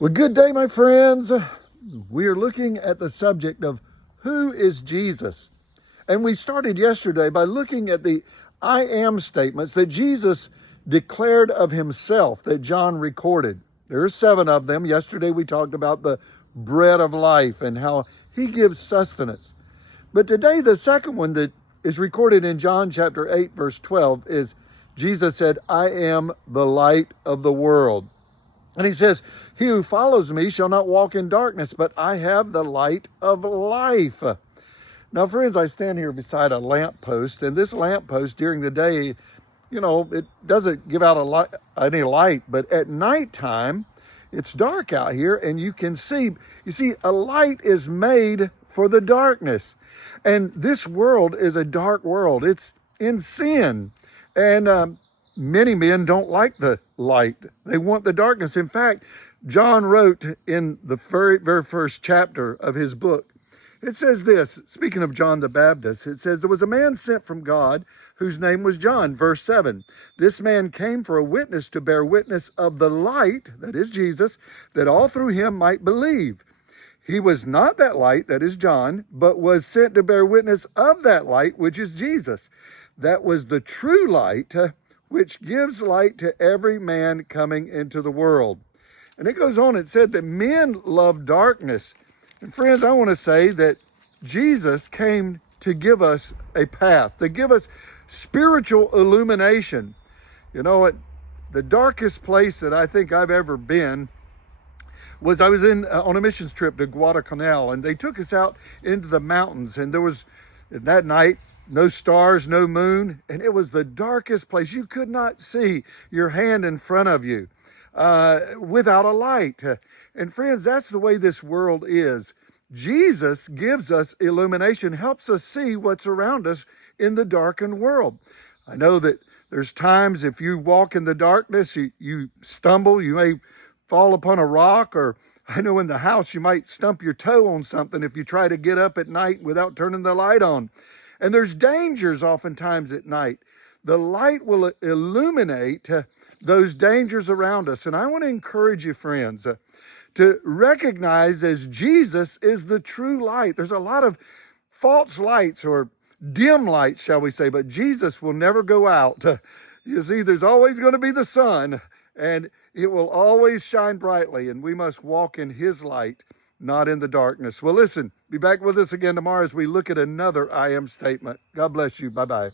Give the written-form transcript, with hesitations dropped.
Well, good day, my friends. We are looking at the subject of who is Jesus. And we started yesterday by looking at the I am statements that Jesus declared of himself that John recorded. There are 7 of them. Yesterday we talked about the bread of life and how he gives sustenance. But today the second one that is recorded in John chapter 8, verse 12 is Jesus said, I am the light of the world. And he says, he who follows me shall not walk in darkness, but I have the light of life. Now, friends, I stand here beside a lamppost, and this lamppost during the day, it doesn't give out any light, but at nighttime, it's dark out here, and you can see, a light is made for the darkness. And this world is a dark world. It's in sin. And many men don't like the light. They want the darkness. In fact, John wrote in the very, very first chapter of his book, it says this, speaking of John the Baptist, it says, there was a man sent from God whose name was John, verse 7. This man came for a witness to bear witness of the light, that is Jesus, that all through him might believe. He was not that light, that is John, but was sent to bear witness of that light, which is Jesus. That was the true light, which gives light to every man coming into the world. And it goes on, it said that men love darkness. And friends, I want to say that Jesus came to give us a path, to give us spiritual illumination. You know what? The darkest place that I think I've ever been was I was on a missions trip to Guadalcanal, and they took us out into the mountains, and there was, that night, no stars, no moon, and it was the darkest place. You could not see your hand in front of you without a light. And friends, that's the way this world is. Jesus gives us illumination, helps us see what's around us in the darkened world. I know that there's times if you walk in the darkness, you stumble, you may fall upon a rock, or I know in the house you might stump your toe on something if you try to get up at night without turning the light on. And there's dangers oftentimes at night. The light will illuminate those dangers around us. And I want to encourage you, friends, to recognize as Jesus is the true light. There's a lot of false lights or dim lights, shall we say, but Jesus will never go out. You see, there's always going to be the sun, and it will always shine brightly, and we must walk in his light, not in the darkness. Well, listen, be back with us again tomorrow as we look at another I am statement. God bless you. Bye-bye.